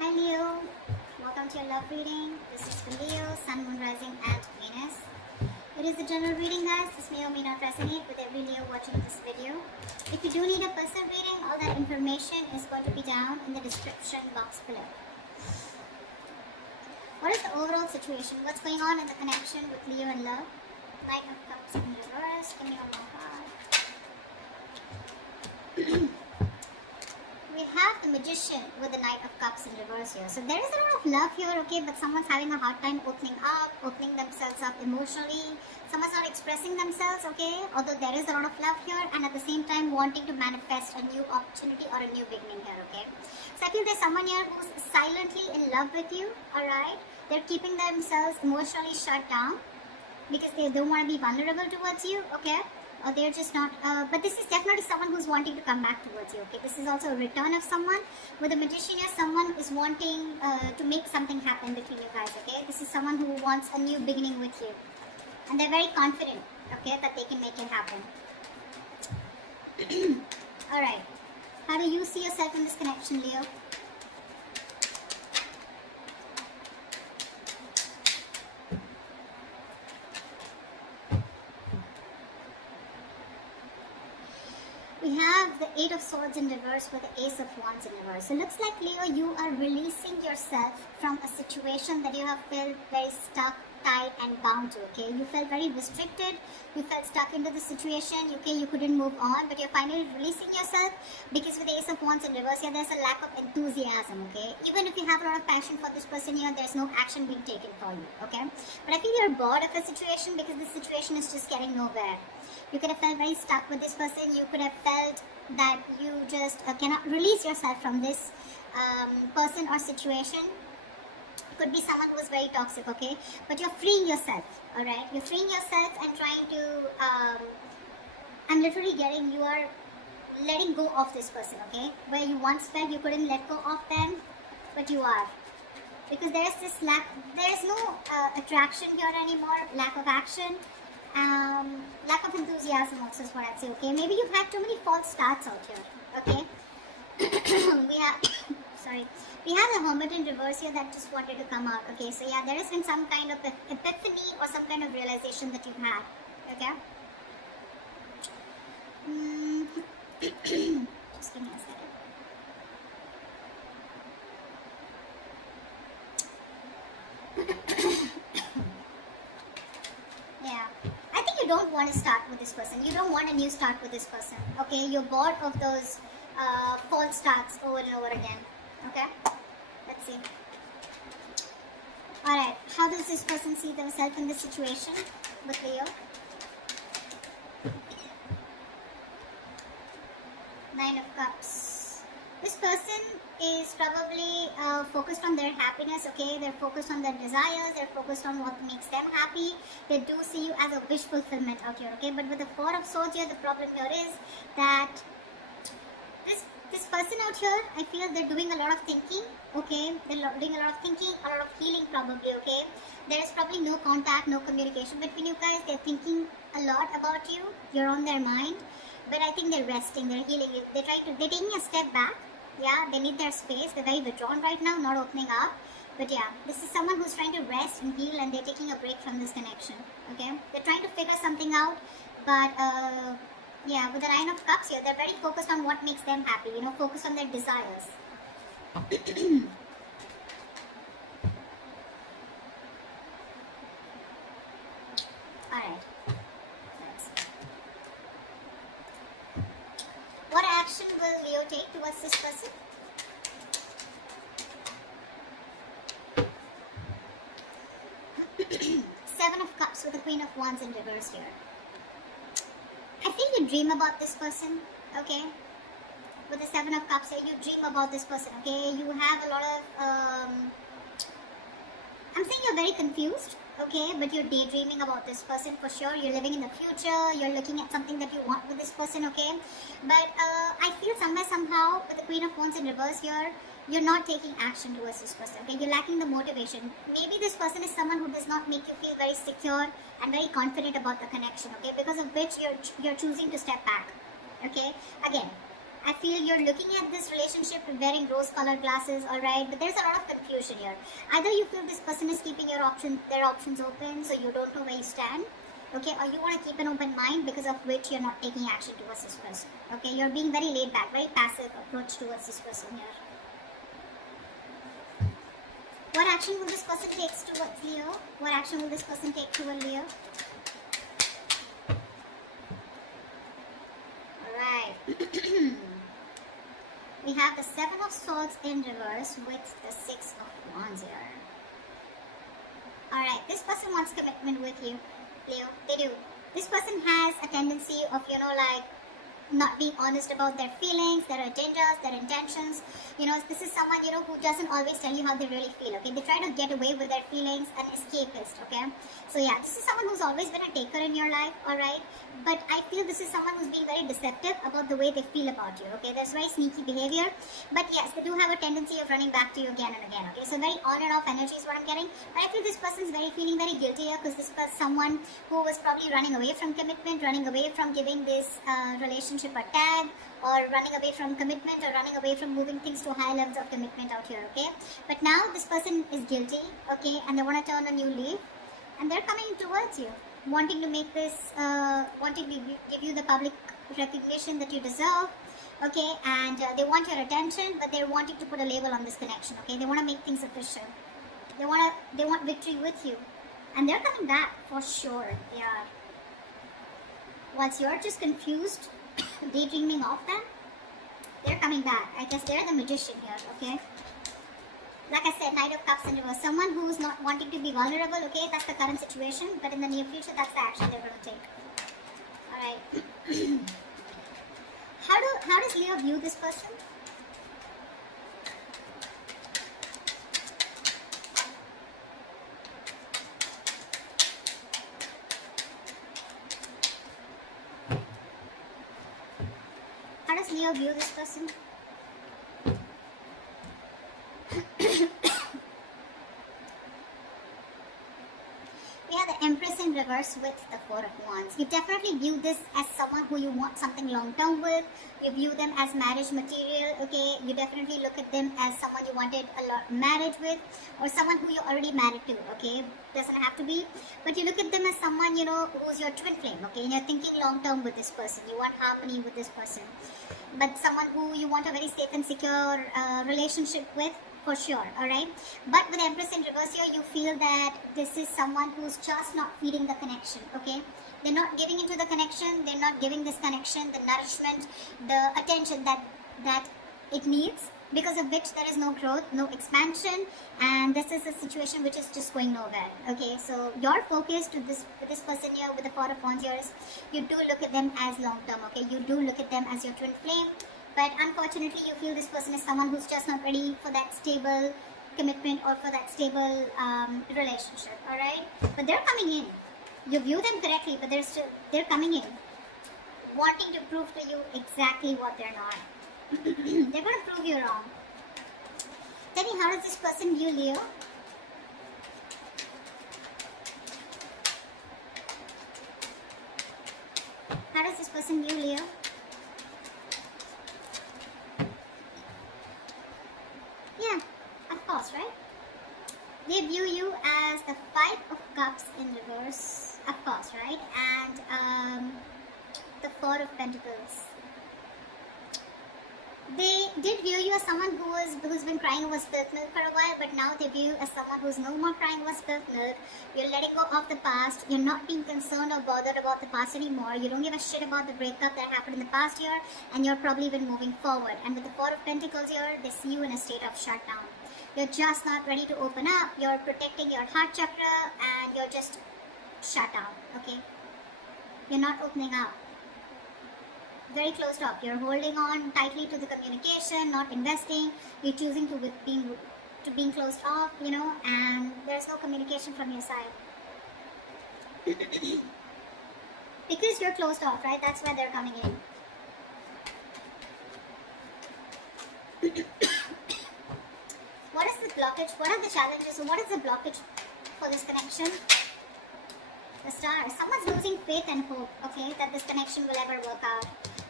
Hi Leo, welcome to your love reading. This is for Leo, Sun, Moon, Rising and Venus. It is a general reading, guys. This may or may not resonate with every Leo watching this video. If you do need a personal reading, all that information is going to be down in the description box below. What is the overall situation? What's going on in the connection with Leo and love? Nine of Cups in reverse. Give me one more card. We have the Magician with the Knight of Cups in reverse here. So there is a lot of love here, okay, but someone's having a hard time opening themselves up emotionally. Someone's not expressing themselves, okay, although there is a lot of love here, and at the same time wanting to manifest a new opportunity or a new beginning here, okay. So I feel there's someone here who's silently in love with you, alright. They're keeping themselves emotionally shut down because they don't want to be vulnerable towards you, okay. Or they're just not, but this is definitely someone who's wanting to come back towards you, okay. This is also a return of someone. With the Magician here, someone is wanting to make something happen between you guys, okay. This is someone who wants a new beginning with you. And they're very confident, okay, that they can make it happen. Alright. How do you see yourself in this connection, Leo? We have the Eight of Swords in reverse with the Ace of Wands in reverse. So it looks like, Leo, you are releasing yourself from a situation that you have felt very stuck, tied and bound to, okay? You felt very restricted, you felt stuck into the situation, okay, you couldn't move on, but you're finally releasing yourself because with the Ace of Wands in reverse here, there's a lack of enthusiasm, okay? Even if you have a lot of passion for this person here, there's no action being taken for you, okay? But I feel you're bored of a situation because this situation is just getting nowhere. You could have felt very stuck with this person. You could have felt that you just cannot release yourself from this person or situation. It could be someone who is very toxic, okay? But you're freeing yourself, alright? You're freeing yourself and trying to, I'm literally getting, you are letting go of this person, okay? Where you once felt you couldn't let go of them, but you are. Because there is this lack, there is no attraction here anymore, lack of action. Lack of enthusiasm also is what I'd say, okay? Maybe you've had too many false starts out here, okay? we have the Hermit in reverse here that just wanted to come out, okay? So yeah, there has been some kind of epiphany or some kind of realization that you've had, okay? Just give me a second. Yeah. You don't want to start with this person. You don't want a new start with this person. Okay, you're bored of those false starts over and over again. Okay, let's see. Alright, how does this person see themselves in this situation with Leo? Nine of Cups. This person is probably focused on their happiness, okay? They're focused on their desires, they're focused on what makes them happy. They do see you as a wish fulfillment out here, okay? But with the Four of Swords here, the problem here is that this person out here, I feel they're doing a lot of thinking, okay? They're doing a lot of thinking, a lot of healing probably, okay? There is probably no contact, no communication between you guys. They're thinking a lot about you. You're on their mind. But I think they're resting, they're healing. They're taking a step back. Yeah, they need their space. They're very withdrawn right now, not opening up. But yeah, this is someone who's trying to rest and heal, and they're taking a break from this connection. Okay, they're trying to figure something out, but yeah, with the Nine of Cups here, they're very focused on what makes them happy. You know, focused on their desires. All right. What action will Leo take towards this person? Seven of Cups with the Queen of Wands in reverse here. I think you dream about this person, okay? With the Seven of Cups here, you dream about this person, okay? You have a lot of, I'm saying you're very confused, okay? But you're daydreaming about this person for sure. You're living in the future. You're looking at something that you want with this person, okay? But I feel somewhere, somehow, with the Queen of Wands in reverse here, you're not taking action towards this person, okay? You're lacking the motivation. Maybe this person is someone who does not make you feel very secure and very confident about the connection, okay? Because of which you're choosing to step back, okay? Again, I feel you're looking at this relationship wearing rose-colored glasses, alright? But there's a lot of confusion here. Either you feel this person is keeping their options open, so you don't know where you stand, okay? Or you want to keep an open mind, because of which you're not taking action towards this person, okay? You're being very laid back, very passive approach towards this person here. What action will this person take towards Leo? What action will this person take toward Leo? Alright. We have the Seven of Swords in reverse with the Six of Wands here. Alright, this person wants commitment with you, Leo. They do. This person has a tendency of, like, not being honest about their feelings, their agendas, their intentions. This is someone, who doesn't always tell you how they really feel, okay? They try to get away with their feelings and escapist, okay? So yeah, this is someone who's always been a taker in your life, alright? But I feel this is someone who's being very deceptive about the way they feel about you, okay? There's very sneaky behavior, but yes, they do have a tendency of running back to you again and again, okay? So very on and off energy is what I'm getting. But I feel this person's feeling very guilty here, because this was someone who was probably running away from commitment, running away from giving this relationship a tag, or running away from commitment, or running away from moving things to higher levels of commitment out here, okay? But now this person is guilty, okay, and they want to turn a new leaf, and they're coming towards you, wanting to make this, wanting to give you the public recognition that you deserve, okay, and they want your attention, but they're wanting to put a label on this connection, okay? They want to make things official. They want victory with you, and they're coming back for sure. They are. Once you're just confused, daydreaming of them, they're coming back. I guess they're the magician here, okay? Like I said, Knight of Cups in reverse. Someone who's not wanting to be vulnerable, okay? That's the current situation, but in the near future, that's the action they're going to take. Alright. How does Leo view this person? How does Leo view this person? We have the Empress in reverse with the Four of Wands. You definitely view this as someone who you want something long term with. You view them as marriage material, okay? You definitely look at them as someone you wanted a lot marriage with, or someone who you're already married to, okay? Doesn't have to be, but you look at them as someone, who's your twin flame, okay? And you're thinking long term with this person. You want harmony with this person, but someone who you want a very safe and secure relationship with, for sure, alright? But with Empress in reverse here, you feel that this is someone who's just not feeding the connection, okay? They're not giving into the connection, they're not giving this connection the nourishment, the attention that it needs, because of which there is no growth, no expansion, and this is a situation which is just going nowhere, okay? So your focus with this person here with the Four of Wands here is, you do look at them as long term, okay? You do look at them as your twin flame, but unfortunately you feel this person is someone who's just not ready for that stable commitment or for that stable relationship, alright? But they're coming in. You view them correctly, but they're coming in, wanting to prove to you exactly what they're not. They're going to prove you wrong. Tell me, how does this person view Leo? How does this person view Leo? Yeah, of course, right? They view you as the Five of Cups in reverse, of course, right? And the Four of Pentacles. They did view you as someone who's been crying over spilt milk for a while, but now they view you as someone who's no more crying over spilt milk. You're letting go of the past. You're not being concerned or bothered about the past anymore. You don't give a shit about the breakup that happened in the past year, and you're probably been moving forward. And with the Four of Pentacles here, they see you in a state of shutdown. You're just not ready to open up. You're protecting your heart chakra, and you're just shut down, okay? You're not opening up. Very closed off. You're holding on tightly to the communication, not investing. You're choosing to being closed off, and there's no communication from your side. Because you're closed off, right? That's why they're coming in. What is the blockage? What are the challenges? So what is the blockage for this connection? The Star. Someone's losing faith and hope, okay, that this connection will ever work out.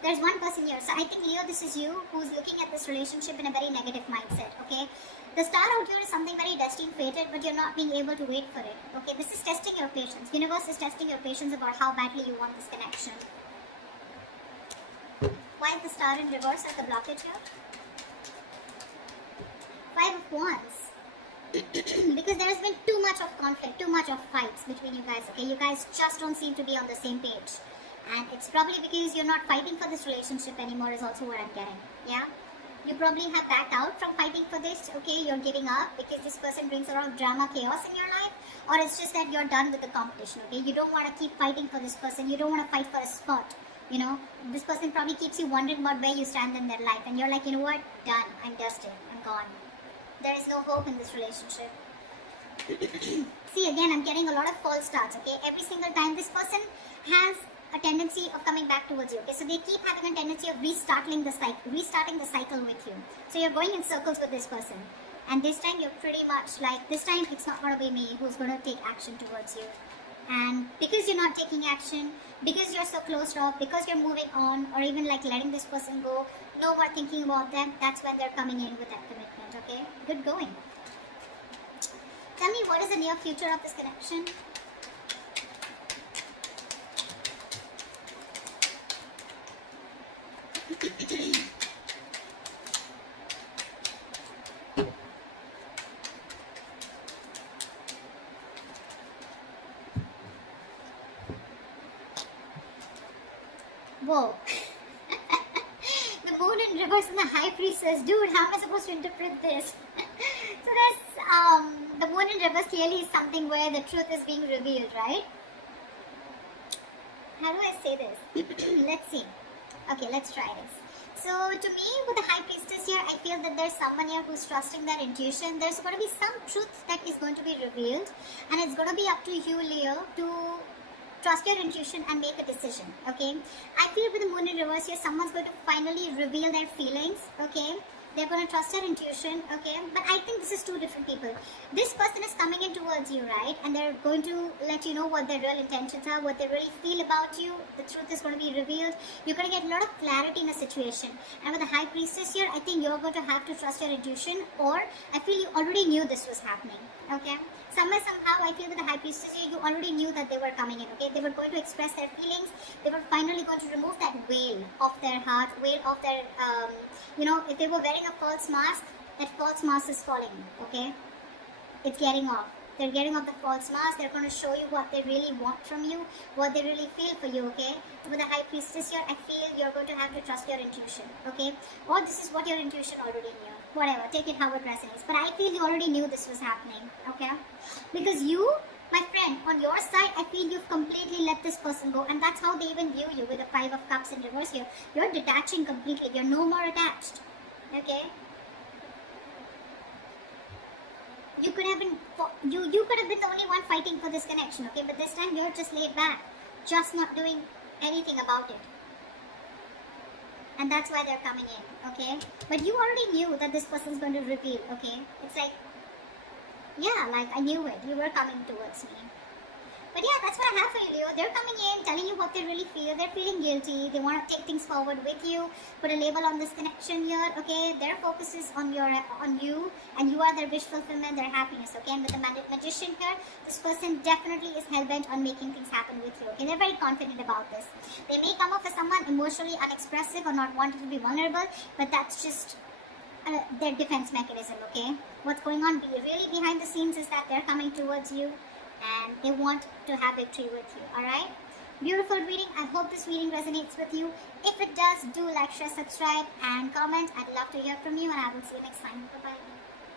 There's one person here. So I think, Leo, this is you who's looking at this relationship in a very negative mindset, okay? The star out here is something very destined, fated, but you're not being able to wait for it, okay? This is testing your patience. Universe is testing your patience about how badly you want this connection. Why is the star in reverse as the blockage here? 5 of Wands. Because there has been too much of conflict, too much of fights between you guys, okay? You guys just don't seem to be on the same page. And it's probably because you're not fighting for this relationship anymore is also what I'm getting, yeah? You probably have backed out from fighting for this, okay? You're giving up because this person brings around drama, chaos in your life. Or it's just that you're done with the competition, okay? You don't want to keep fighting for this person. You don't want to fight for a spot, you know? This person probably keeps you wondering about where you stand in their life. And you're like, you know what? Done. I'm dusted. I'm gone. There is no hope in this relationship. See, again, I'm getting a lot of false starts, okay? Every single time this person has a tendency of coming back towards you, okay? So they keep having a tendency of restarting the cycle with you. So you're going in circles with this person. And this time you're pretty much like, this time it's not going to be me who's going to take action towards you. And because you're not taking action, because you're so closed off, because you're moving on, or even like letting this person go, no more thinking about them, that's when they're coming in with that commitment, okay? Good going. Tell me, what is the near future of this connection? Whoa. The moon in reverse and the high priestess. Dude, how am I supposed to interpret this? So there's, the moon in reverse clearly is something where the truth is being revealed, right? How do I say this? Let's see. Okay, let's try this. So to me, with the high priestess here, I feel that there's someone here who's trusting their intuition. There's going to be some truth that is going to be revealed. And it's going to be up to you, Leo, to trust your intuition and make a decision, okay? I feel with the moon in reverse here, someone's going to finally reveal their feelings, okay? They're going to trust their intuition, okay? But I think this is two different people. This person is coming in towards you, right? And they're going to let you know what their real intentions are, what they really feel about you. The truth is going to be revealed. You're going to get a lot of clarity in a situation. And with the high priestess here, I think you're going to have to trust your intuition, or I feel you already knew this was happening, okay? Somewhere, somehow, I feel with the high priestess here, you already knew that they were coming in, okay? They were going to express their feelings. They were finally going to remove that veil of their heart, veil of their, you know, if they were wearing a false mask, that false mask is falling, okay? It's getting off. They're getting off the false mask. They're going to show you what they really want from you, what they really feel for you, okay? With the high priestess here, I feel you're going to have to trust your intuition, okay? Or this is what your intuition already knew. Whatever, take it how it resonates. But I feel you already knew this was happening, okay? Because you, my friend, on your side, I feel you've completely let this person go. And that's how they even view you with the 5 of Cups in reverse here. You're detaching completely. You're no more attached, okay? You could have been you could have been the only one fighting for this connection, okay? But this time you're just laid back, just not doing anything about it. And that's why they're coming in, okay? But you already knew that this person's going to reveal, okay? It's like, yeah, like I knew it. You were coming towards me. But yeah, that's what I have for you, Leo. They're coming in, telling you what they really feel. They're feeling guilty. They want to take things forward with you. Put a label on this connection here, okay? Their focus is on you, and you are their wish fulfillment, their happiness, okay? And with the magician here, this person definitely is hell-bent on making things happen with you, okay? They're very confident about this. They may come off as someone emotionally unexpressive or not wanting to be vulnerable, but that's just their defense mechanism, okay? What's going on really behind the scenes is that they're coming towards you, and they want to have victory with you, alright? Beautiful reading. I hope this reading resonates with you. If it does, do like, share, subscribe, and comment. I'd love to hear from you, and I will see you next time. Bye-bye.